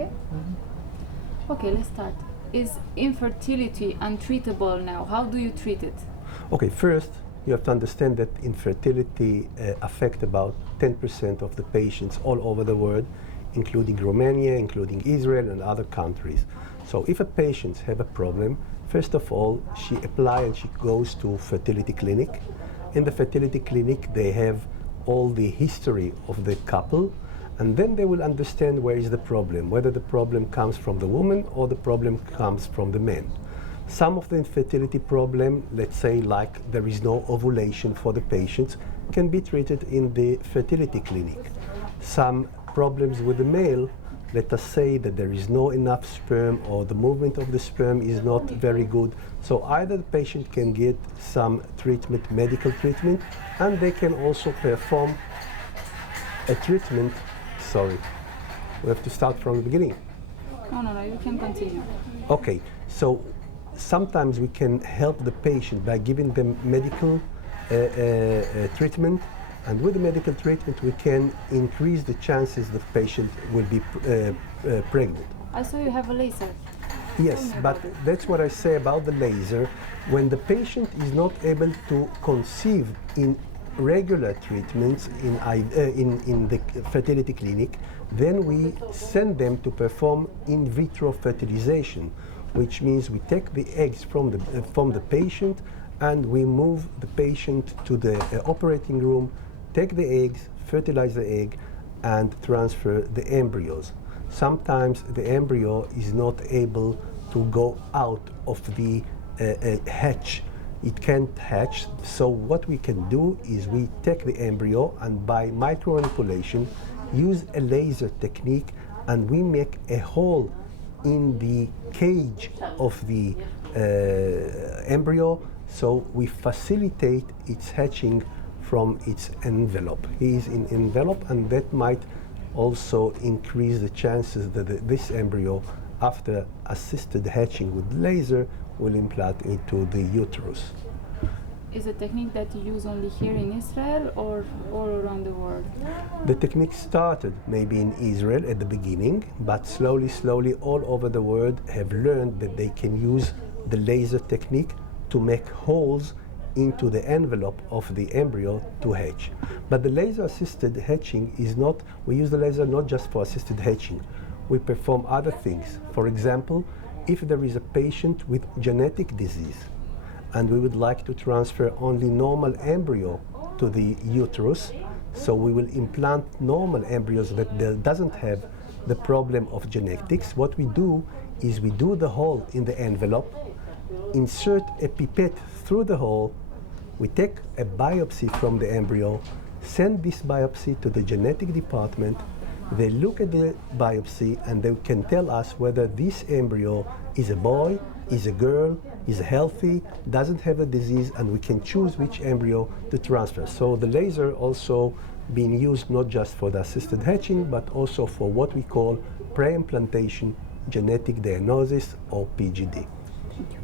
Okay? Okay, let's start. Is infertility untreatable now? How do you treat it? Okay, first you have to understand that infertility affects about 10% of the patients all over the world, including Romania, including Israel and other countries. So if a patient has a problem, first of all, she applies and she goes to fertility clinic. In the fertility clinic, they have all the history of the couple, and then they will understand where is the problem, whether the problem comes from the woman or the problem comes from the man. Some of the infertility problem, let's say like there is no ovulation for the patients, can be treated in the fertility clinic. Some problems with the male, let us say that there is no enough sperm or the movement of the sperm is not very good. So either the patient can get some treatment, medical treatment, and they can also perform a treatment. Sorry, we have to start from the beginning. No, you can continue. Okay, so sometimes we can help the patient by giving them medical treatment, and with the medical treatment we can increase the chances the patient will be pregnant. I saw you have a laser. Yes, but that's what I say about the laser. When the patient is not able to conceive in regular treatments in the fertility clinic, then we send them to perform in vitro fertilization, which means we take the eggs from the patient and we move the patient to the operating room, take the eggs, fertilize the egg, and transfer the embryos. Sometimes the embryo is not able to go out of the hatch. It can't hatch, so what we can do is we take the embryo and by micromanipulation use a laser technique, and we make a hole in the cage of the embryo, so we facilitate its hatching from its envelope. He is in envelope, and that might also increase the chances that this embryo, after assisted hatching with laser, will implant into the uterus. Is a technique that you use only here in Israel or all around the world? The technique started maybe in Israel at the beginning, but slowly all over the world have learned that they can use the laser technique to make holes into the envelope of the embryo to hatch. But the laser-assisted hatching is not, we use the laser not just for assisted hatching. We perform other things. For example, if there is a patient with genetic disease and we would like to transfer only normal embryo to the uterus, so we will implant normal embryos that doesn't have the problem of genetics. What we do is we do the hole in the envelope, insert a pipette through the hole, we take a biopsy from the embryo, send this biopsy to the genetic department. They look at the biopsy and they can tell us whether this embryo is a boy, is a girl, is healthy, doesn't have a disease, and we can choose which embryo to transfer. So the laser also being used not just for the assisted hatching, but also for what we call pre-implantation genetic diagnosis, or PGD. Thank you.